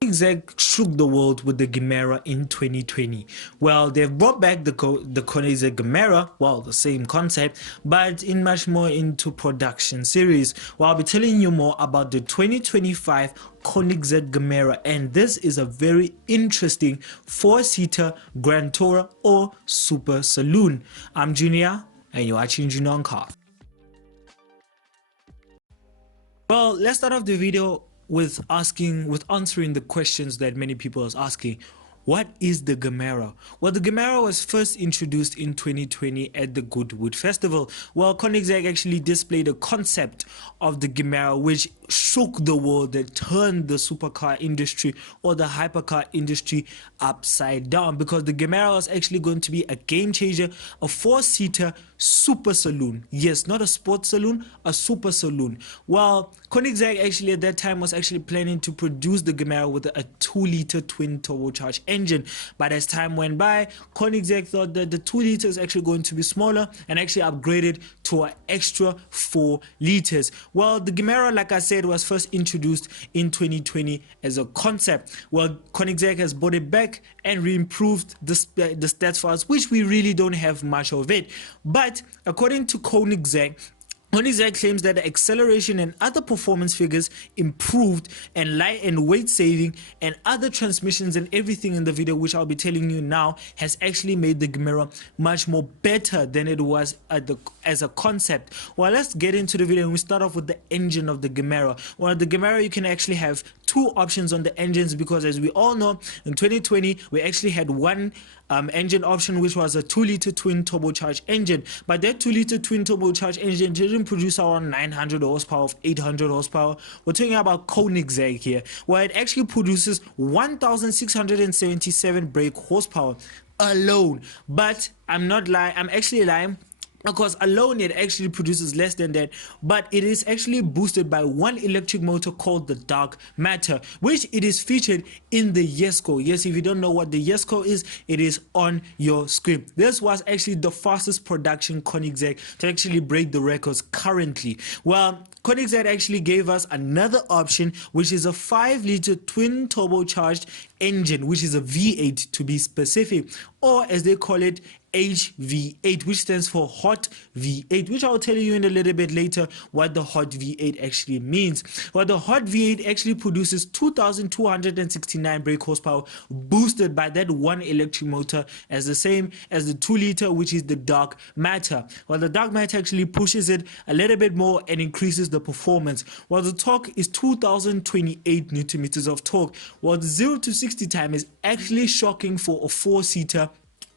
Koenigsegg shook the world with the Gemera in 2020. Well, they've brought back the Koenigsegg Gemera, well, the same concept, but in much more into production series. Well, I'll be telling you more about the 2025 Koenigsegg Gemera, and this is a very interesting four-seater Grand Tourer or Super Saloon. I'm Junior, and you're watching Junior on Car. Well, let's start off the video with answering the questions that many people are asking. What is the Gemera? Well, the Gemera was first introduced in 2020 at the Goodwood Festival. Well, Koenigsegg actually displayed a concept of the Gemera which shook the world, that turned the supercar industry or the hypercar industry upside down, because the Gemera was actually going to be a game changer, a four-seater super saloon. Yes, not a sports saloon, a super saloon. Well, Koenigsegg actually at that time was actually planning to produce the Gemera with a 2-liter twin turbocharged engine, but as time went by, Koenigsegg thought that the 2-liter is actually going to be smaller and actually upgraded to an extra 4 liters. Well, the Gemera, like I said, was first introduced in 2020 as a concept. Well, Koenigsegg has brought it back and re-improved the stats for us, which we really don't have much of it. But according to Koenigsegg claims that the acceleration and other performance figures improved, and light and weight saving and other transmissions and everything in the video, which I'll be telling you now, has actually made the Gemera much more better than it was as a concept. Well, let's get into the video, and we start off with the engine of the Gemera. Well, the Gemera, you can actually have two options on the engines, because as we all know, in 2020 we actually had one engine option, which was a 2-liter twin turbocharged engine, but that 2-liter twin turbocharged engine didn't produce around 900 horsepower of 800 horsepower. We're talking about Koenigsegg here, where it actually produces 1677 brake horsepower alone. But I'm actually lying, because alone it actually produces less than that, but it is actually boosted by one electric motor called the dark matter, which it is featured in the Jesko. Yes, if you don't know what the Jesko is, it is on your screen. This was actually the fastest production Koenigsegg to actually break the records currently. Well, Koenigsegg actually gave us another option, which is a 5-liter twin turbocharged engine, which is a V8 to be specific, or as they call it, HV8, which stands for hot V8, which I'll tell you in a little bit later what the hot V8 actually means. Well, the hot V8 actually produces 2269 brake horsepower, boosted by that one electric motor, as the same as the 2-liter, which is the dark matter. Well, the dark matter actually pushes it a little bit more and increases the performance. Well, the torque is 2028 newton meters of torque. Well, the 0 to 60 time is actually shocking for a 4-seater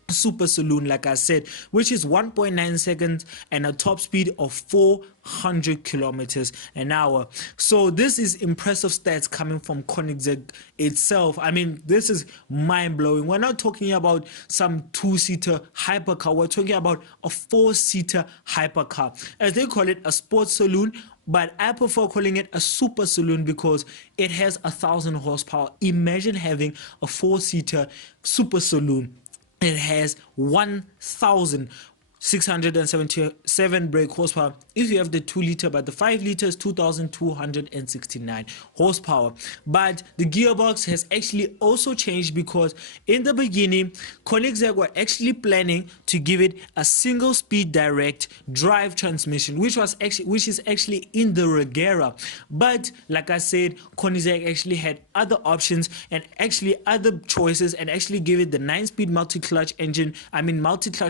super saloon, like I said, which is 1.9 seconds and a top speed of 400 kilometers an hour. So this is impressive stats coming from Koenigsegg itself. I mean, this is mind-blowing. We're not talking about some 2-seater hypercar, we're talking about a 4-seater hypercar, as they call it, a sports saloon, but I prefer calling it a super saloon because it has 1,000 horsepower. Imagine having a 4-seater super saloon. It has 1,677 brake horsepower if you have the 2-liter, but the 5-liter is 2,269 horsepower. But the gearbox has actually also changed, because in the beginning Koenigsegg were actually planning to give it a single-speed direct drive transmission, which is actually in the Regera. But like I said, Koenigsegg actually had other options and actually other choices, and actually gave it the 9-speed multi-clutch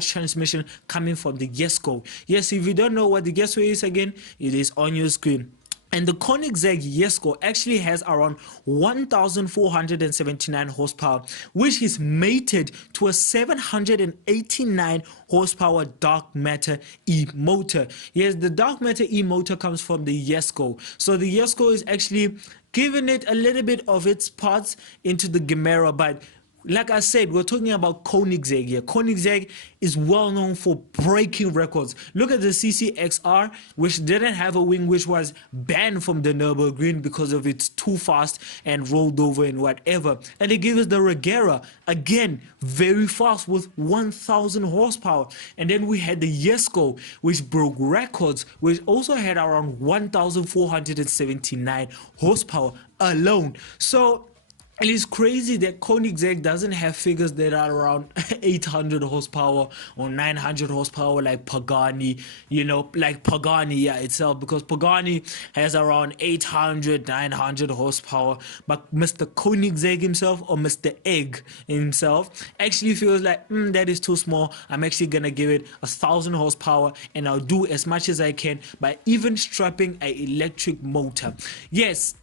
transmission coming from the Jesko. Yes, if you don't know what the Jesko is, again, it is on your screen. And the Koenigsegg Jesko actually has around 1,479 horsepower, which is mated to a 789 horsepower dark matter E motor. Yes, the dark matter E motor comes from the Jesko. So the Jesko is actually giving it a little bit of its parts into the Gemera, but like I said, we're talking about Koenigsegg here. Koenigsegg is well known for breaking records. Look at the CCXR, which didn't have a wing, which was banned from the Nürburgring because of it's too fast and rolled over and whatever. And they gave us the Regera, again, very fast with 1,000 horsepower. And then we had the Jesko, which broke records, which also had around 1,479 horsepower alone. So And it's crazy that Koenigsegg doesn't have figures that are around 800 horsepower or 900 horsepower like Pagani, like Pagani, yeah, itself, because Pagani has around 800, 900 horsepower. But Mr. Koenigsegg himself, or Mr. Egg himself, actually feels like, that is too small. I'm actually gonna give it 1,000 horsepower and I'll do as much as I can by even strapping an electric motor. Yes,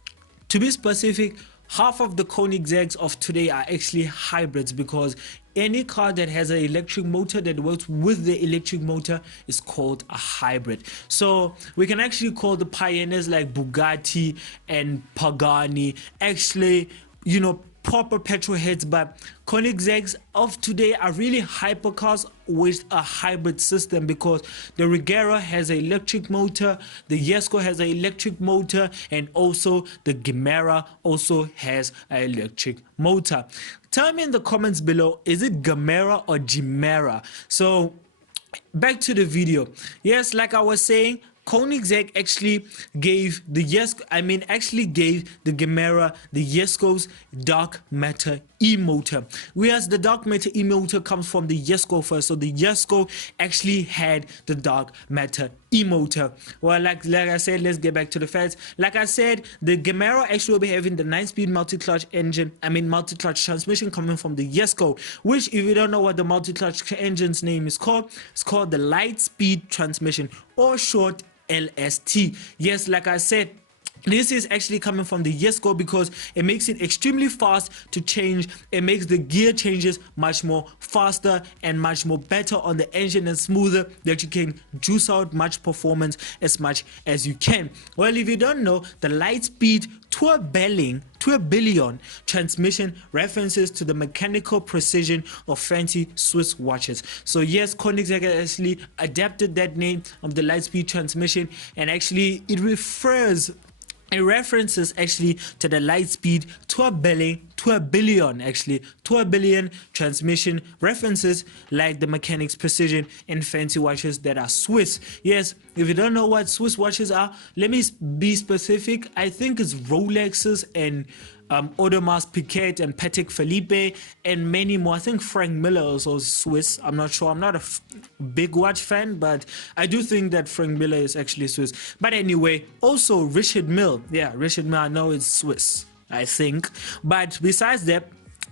to be specific, half of the Koenigsegg's of today are actually hybrids, because any car that has an electric motor that works with the electric motor is called a hybrid. So we can actually call the pioneers like Bugatti and Pagani actually, proper petrol heads, but Koenigsegg's of today are really hypercars with a hybrid system, because the Regera has an electric motor, the Jesko has an electric motor, and also the Gemera also has an electric motor. Tell me in the comments below, is it Gemera or Gemera? So back to the video. Yes, like I was saying, Koenigsegg actually gave the Gemera the Jesko's dark matter e-motor, whereas the dark matter e-motor comes from the Jesko first. So the Jesko actually had the dark matter e-motor. Well, like I said, let's get back to the facts. Like I said, the Gemera actually will be having the 9-speed multi-clutch multi-clutch transmission coming from the Jesko, which, if you don't know what the multi-clutch engine's name is called, it's called the light speed transmission, or short LST. Yes, like I said, this is actually coming from the Jesko because it makes it extremely fast to change. It makes the gear changes much more faster and much more better on the engine, and smoother, that you can juice out much performance as much as you can. Well, if you don't know, the light speed tourbillon transmission references to the mechanical precision of fancy Swiss watches. So yes, Koenigsegg actually adapted that name of the light speed transmission, and actually it references actually to the light speed tourbillon transmission, references like the mechanic's precision in fancy watches that are Swiss. Yes, if you don't know what Swiss watches are, let me be specific. I think it's Rolexes and Audemars Piguet and Patek Philippe and many more. I think Frank Miller also is Swiss. I'm not sure. I'm not a big watch fan, but I do think that Frank Miller is actually Swiss. But anyway, also Richard Mille. Yeah, Richard Mille, I know it's Swiss, I think. But besides that,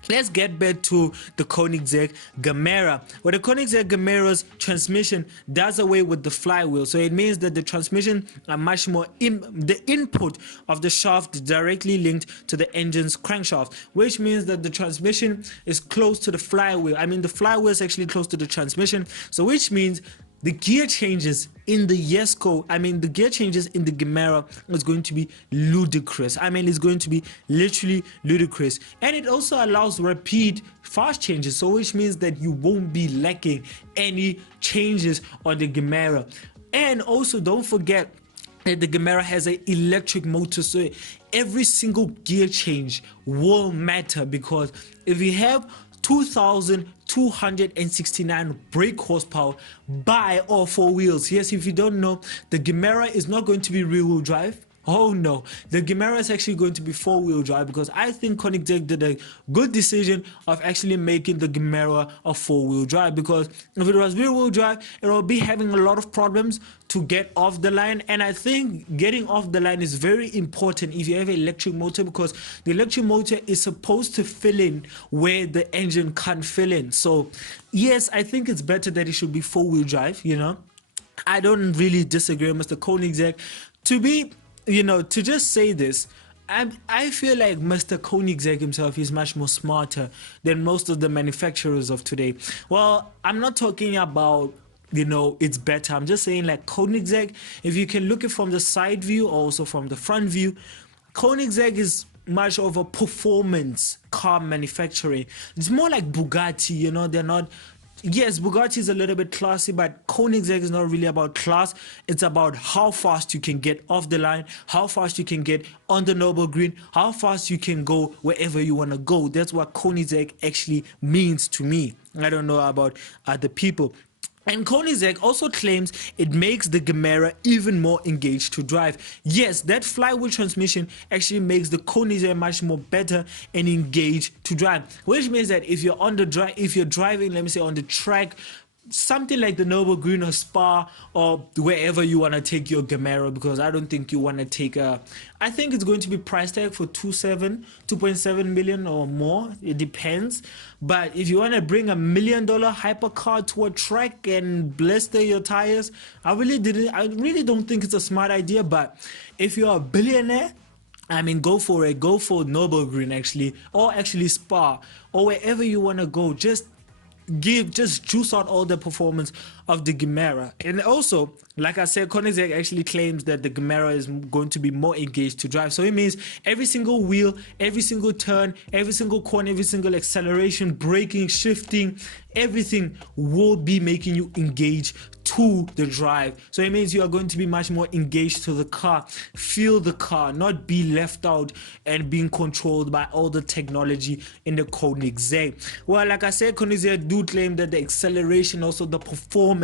let's get back to the Koenigsegg Gemera. Well, the Koenigsegg Gemera's transmission does away with the flywheel, so it means that the transmission are much more the input of the shaft is directly linked to the engine's crankshaft, which means that the transmission is close to the flywheel. The flywheel is actually close to the transmission, so which means the gear changes in the Jesko, the gear changes in the Gemera is going to be ludicrous. It's going to be literally ludicrous. And it also allows rapid fast changes, so which means that you won't be lacking any changes on the Gemera. And also don't forget that the Gemera has an electric motor, so every single gear change will matter, because if you have 2,269 brake horsepower by all four wheels. Yes, if you don't know, the Gemera is not going to be rear-wheel drive. Oh no, the Gemera is actually going to be four-wheel drive, because I think Koenigsegg did a good decision of actually making the Gemera a four-wheel drive, because if it was rear-wheel drive, it will be having a lot of problems to get off the line. And I think getting off the line is very important if you have an electric motor, because the electric motor is supposed to fill in where the engine can't fill in. So yes, I think it's better that it should be four-wheel drive. I don't really disagree with Mr. Koenigsegg. To just say this, I feel like Mr. Koenigsegg himself is much more smarter than most of the manufacturers of today. Well, I'm not talking about it's better. I'm just saying, like, Koenigsegg, if you can look at from the side view or also from the front view, Koenigsegg is much of a performance car manufacturing. It's more like Bugatti, they're not. Yes, Bugatti is a little bit classy, but Koenigsegg is not really about class. It's about how fast you can get off the line, how fast you can get on the Nürburgring, how fast you can go wherever you want to go. That's what Koenigsegg actually means to me. I don't know about other people. And Koenigsegg also claims it makes the Gemera even more engaged to drive. Yes, that flywheel transmission actually makes the Koenigsegg much more better and engaged to drive, which means that if you're on the if you're driving, let me say on the track, something like the Noble Green or Spa or wherever you want to take your Gemera, because I don't think you want to take I think it's going to be price tag for 2.7 million or more. It depends. But if you want to bring $1 million hypercar to a track and blister your tires, I really don't think it's a smart idea. But if you're a billionaire, I mean, go for it. Go for Noble Green actually, or actually Spa, or wherever you want to go. Just juice out all the performance of the Gemera. And also, like I said, Koenigsegg actually claims that the Gemera is going to be more engaged to drive. So it means every single wheel, every single turn, every single corner, every single acceleration, braking, shifting, everything will be making you engage to the drive. So it means you are going to be much more engaged to the car, feel the car, not be left out and being controlled by all the technology in the Koenigsegg. Well, like I said, Koenigsegg do claim that the acceleration, also the performance,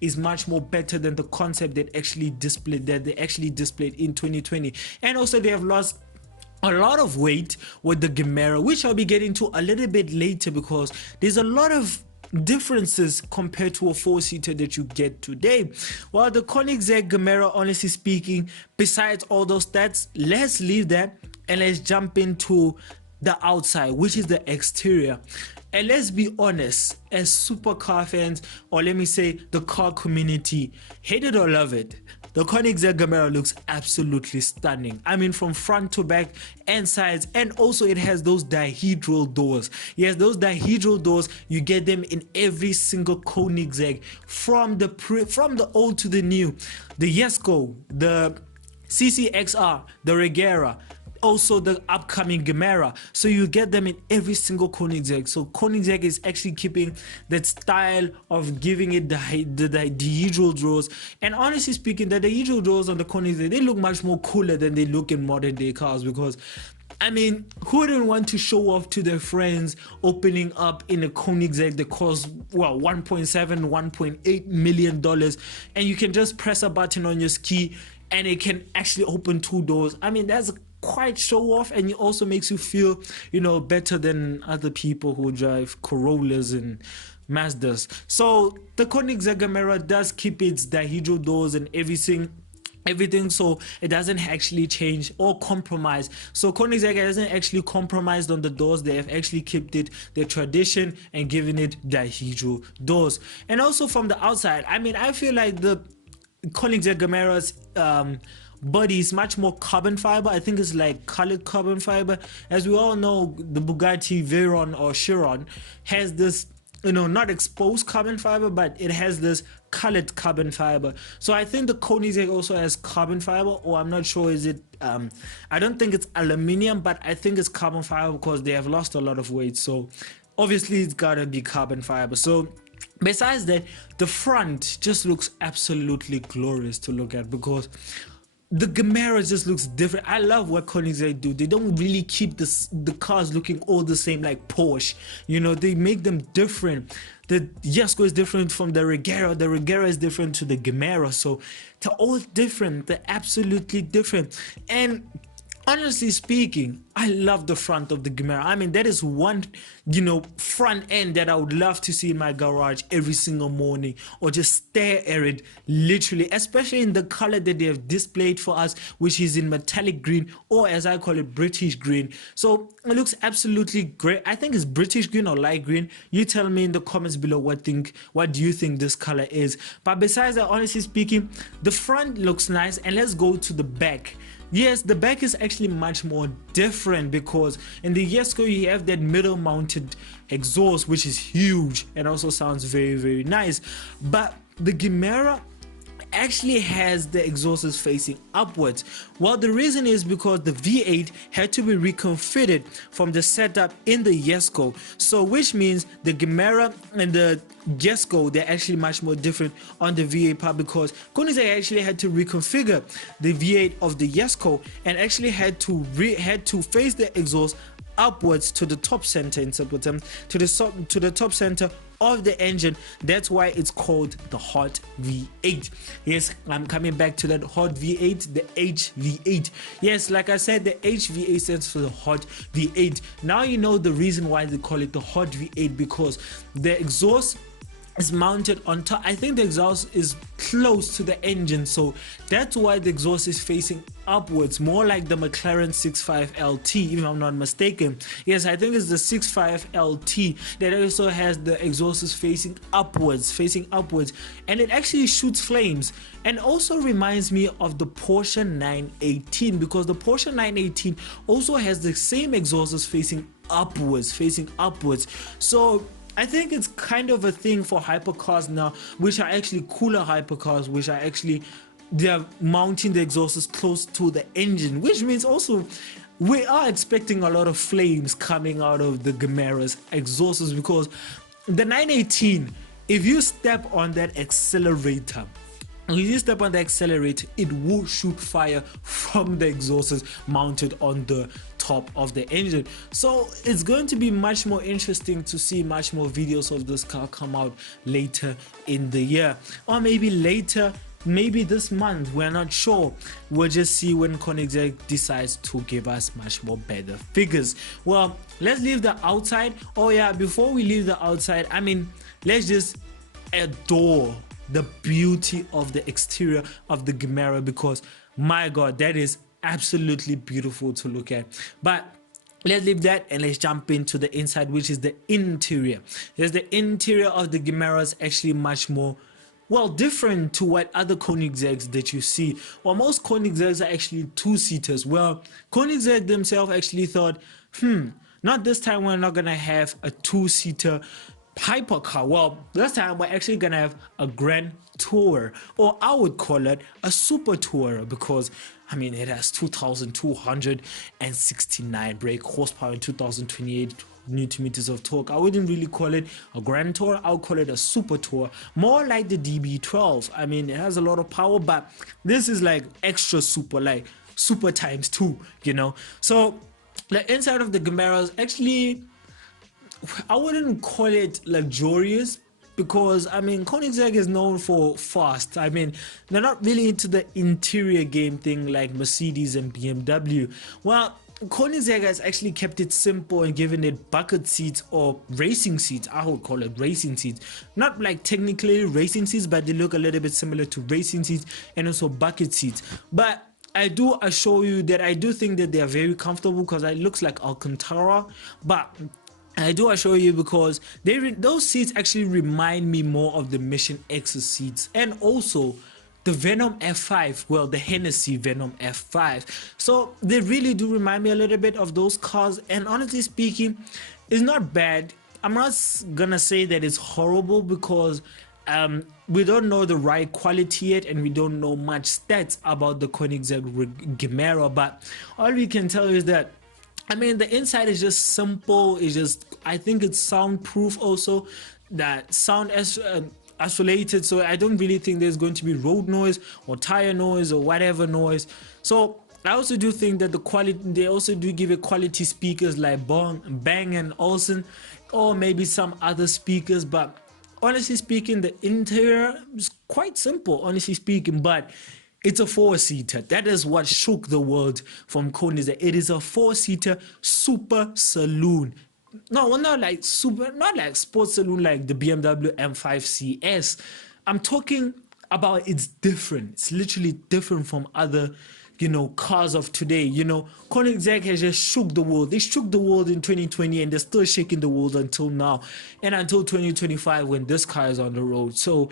is much more better than the concept that they actually displayed in 2020. And also they have lost a lot of weight with the Gemera, which I'll be getting to a little bit later, because there's a lot of differences compared to a four-seater that you get today. Well, the Koenigsegg Gemera, honestly speaking, besides all those stats, let's leave that and let's jump into the outside, which is the exterior. And let's be honest, as supercar fans, or let me say the car community, hate it or love it, the Koenigsegg Gemera looks absolutely stunning. I mean, from front to back and sides, and also it has those dihedral doors. Yes, those dihedral doors, you get them in every single Koenigsegg, from the old to the new. The Jesko, the CCXR, the Regera, also the upcoming Gemera. So you get them in every single Koenigsegg. So Koenigsegg is actually keeping that style of giving it the dihedral doors. And honestly speaking, the dihedral doors on the Koenigsegg, they look much more cooler than they look in modern day cars, because I mean, who wouldn't want to show off to their friends opening up in a Koenigsegg that costs, well, $1.8 million, and you can just press a button on your ski and it can actually open two doors. I mean, that's quite show off, and it also makes you feel, better than other people who drive Corollas and Mazdas. So the Koenigsegg Gemera does keep its dihedral doors and everything, so it doesn't actually change or compromise. So Koenigsegg hasn't actually compromised on the doors. They have actually kept it their tradition and given it dihedral doors. And also from the outside, I mean, I feel like the Koenigsegg Gemera's body is much more carbon fiber. I think it's like colored carbon fiber. As we all know, the Bugatti Veyron or Chiron has this, not exposed carbon fiber, but it has this colored carbon fiber. So I think the Koenigsegg also has carbon fiber, or I'm not sure, is it I don't think it's aluminium, but I think it's carbon fiber because they have lost a lot of weight. So obviously it's gotta be carbon fiber. So besides that, the front just looks absolutely glorious to look at, because the Gemera just looks different. I love what Koenigsegg do. They don't really keep the cars looking all the same like Porsche. They make them different. The Jesko is different from the Regera. The Regera is different to the Gemera. So they're all different. They're absolutely different. And honestly speaking, I love the front of the Gemera. I mean, that is one, front end that I would love to see in my garage every single morning, or just stare at it literally, especially in the color that they have displayed for us, which is in metallic green, or as I call it, British green. So it looks absolutely great. I think it's British green or light green. You tell me in the comments below what do you think this color is. But besides that, honestly speaking, the front looks nice. And let's go to the back. Yes, the back is actually much more different, because in the Jesko you have that middle mounted exhaust, which is huge and also sounds very, very nice. But the Gemera actually has the exhaust facing upwards. Well, the reason is because the V8 had to be reconfigured from the setup in the Jesko. So which means the Gemera and the Jesko, they're actually much more different on the V8 part, because Koenigsegg actually had to reconfigure the V8 of the Jesko and actually had to face the exhaust upwards to the top center, in simple terms, to the top center of the engine. That's why it's called the hot V8. Yes, I'm coming back to that hot V8, the HV8. Yes, like I said, the HV8 stands for the hot V8. Now you know the reason why they call it the hot V8, because the exhaust is mounted on top. I think the exhaust is close to the engine, so that's why the exhaust is facing upwards, more like the McLaren 65LT, if I'm not mistaken. Yes, I think it's the 65LT that also has the exhaust is facing upwards, and it actually shoots flames. And also reminds me of the Porsche 918, because the Porsche 918 also has the same exhaust is facing upwards. So I think it's kind of a thing for hypercars now, which are actually cooler hypercars, which are actually, they're mounting the exhausts close to the engine, which means also we are expecting a lot of flames coming out of the Gemera's exhausts, because the 918, if you step on that accelerator, it will shoot fire from the exhausts mounted on the top of the engine. So it's going to be much more interesting to see much more videos of this car come out later in the year, or maybe this month. We're not sure. We'll just see when Koenigsegg decides to give us much more better figures. Well, let's leave the outside. Oh yeah, before we leave the outside, I mean, let's just adore the beauty of the exterior of the Gemera, because my god, that is absolutely beautiful to look at. But let's leave that and let's jump into the inside, which is the interior. There's the interior of the Gemera is actually much more, well, different to what other Koenigsegg's that you see. Well, most Koenigsegg's are actually two-seaters. Well, Koenigsegg themselves actually thought, not this time, we're not gonna have a two-seater hypercar. Well, this time we're actually gonna have a Grand Tourer, or I would call it a Super Tourer, because I mean it has 2,269 brake horsepower and 2,028 Newton meters of torque. I wouldn't really call it a Grand Tourer, I would call it a Super Tourer, more like the DB12. I mean, it has a lot of power, but this is like extra super, like super times 2, you know. So the inside of the Gemera is actually, I wouldn't call it luxurious, because I mean Koenigsegg is known for fast. I mean, they're not really into the interior game thing like Mercedes and BMW. Well, Koenigsegg has actually kept it simple and given it bucket seats, or racing seats. I would call it racing seats, not like technically racing seats, but they look a little bit similar to racing seats, and also bucket seats. But I do assure you that I do think that they are very comfortable, because it looks like Alcantara, but I do assure you, because those seats actually remind me more of the Mission X seats, and also the Venom F5, well, the Hennessy Venom F5. So they really do remind me a little bit of those cars, and honestly speaking, it's not bad. I'm not gonna say that it's horrible, because we don't know the right quality yet, and we don't know much stats about the Koenigsegg Gemera, but all we can tell is that, I mean, the inside is just simple. It's just, I think it's soundproof also, that sound isolated, so I don't really think there's going to be road noise or tire noise or whatever noise. So I also do think that the quality, they also do give it quality speakers like Bang and Olsen, or maybe some other speakers. But honestly speaking, the interior is quite simple, honestly speaking, but it's a 4-seater. That is what shook the world from Koenigsegg. It is a 4-seater super saloon. No, not like sports saloon like the BMW M5 CS. I'm talking about, it's different. It's literally different from other, you know, cars of today. You know, Koenigsegg has just shook the world. They shook the world in 2020, and they're still shaking the world until now, and until 2025 when this car is on the road. So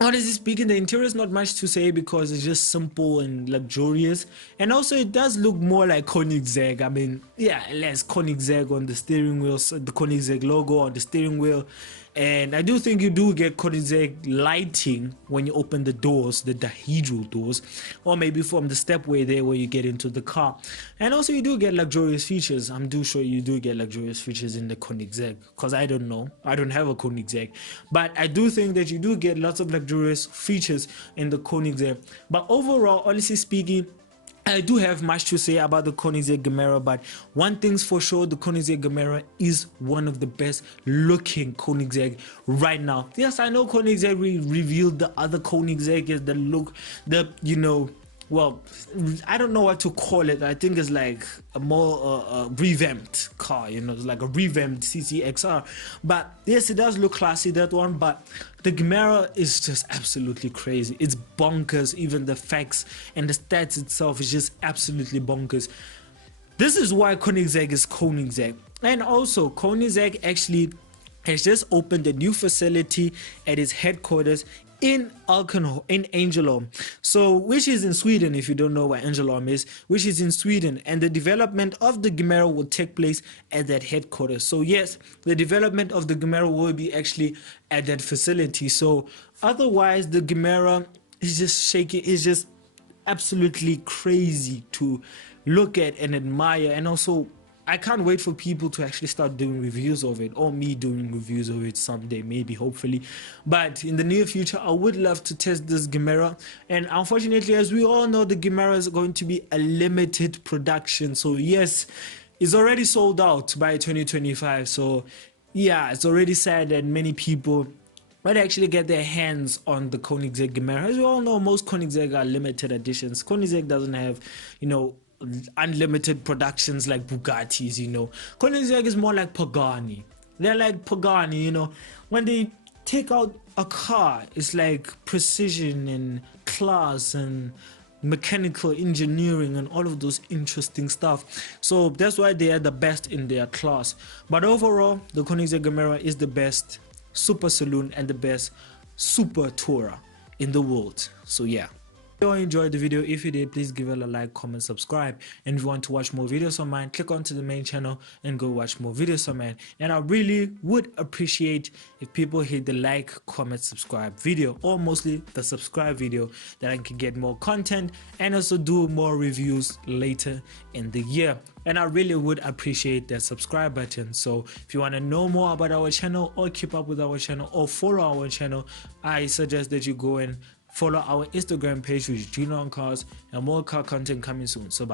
honestly speaking, the interior is not much to say, because it's just simple and luxurious, and also it does look more like Koenigsegg. I mean, yeah, it has Koenigsegg on the steering wheel, the Koenigsegg logo on the steering wheel, and I do think you do get Koenigsegg lighting when you open the doors, the dihedral doors, or maybe from the stepway there where you get into the car. And also you do get luxurious features. I'm sure you do get luxurious features in the Koenigsegg, because I don't know, I don't have a Koenigsegg, but I do think that you do get lots of luxurious features in the Koenigsegg. But overall, honestly speaking, I do have much to say about the Koenigsegg Gemera, but one thing's for sure, the Koenigsegg Gemera is one of the best looking Koenigsegg right now. Yes, I know Koenigsegg revealed the other Koenigsegg, the look, the, you know, well, I don't know what to call it. I think it's like a more revamped car, you know, it's like a revamped CCXR. But yes, it does look classy, that one, but the Gemera is just absolutely crazy. It's bonkers. Even the facts and the stats itself is just absolutely bonkers. This is why Koenigsegg is Koenigsegg. And also, Koenigsegg actually has just opened a new facility at its headquarters in Ängelholm, so which is in Sweden, if you don't know where Ängelholm is, which is in Sweden, and the development of the Gemera will take place at that headquarters. So yes, the development of the Gemera will be actually at that facility. So otherwise, the Gemera is just shaking, it's just absolutely crazy to look at and admire. And also, I can't wait for people to actually start doing reviews of it, or me doing reviews of it someday, maybe, hopefully. But in the near future, I would love to test this Gemera. And unfortunately, as we all know, the Gemera is going to be a limited production. So yes, it's already sold out by 2025. So yeah, it's already sad that many people might actually get their hands on the Koenigsegg Gemera. As we all know, most Koenigsegg are limited editions. Koenigsegg doesn't have, you know, unlimited productions like Bugattis, you know. Koenigsegg is more like Pagani. They're like Pagani, you know. When they take out a car, it's like precision and class and mechanical engineering and all of those interesting stuff. So that's why they are the best in their class. But overall, the Koenigsegg Gemera is the best super saloon and the best super tourer in the world. So yeah. If you enjoyed the video, if you did, please give it a like, comment, subscribe. And if you want to watch more videos on mine, click onto the main channel and go watch more videos on mine. And I really would appreciate if people hit the like, comment, subscribe video, or mostly the subscribe video, that I can get more content and also do more reviews later in the year. And I really would appreciate that subscribe button. So if you want to know more about our channel, or keep up with our channel, or follow our channel, I suggest that you go and follow our Instagram page, which is Gino on Cars, and more car content coming soon. So bye.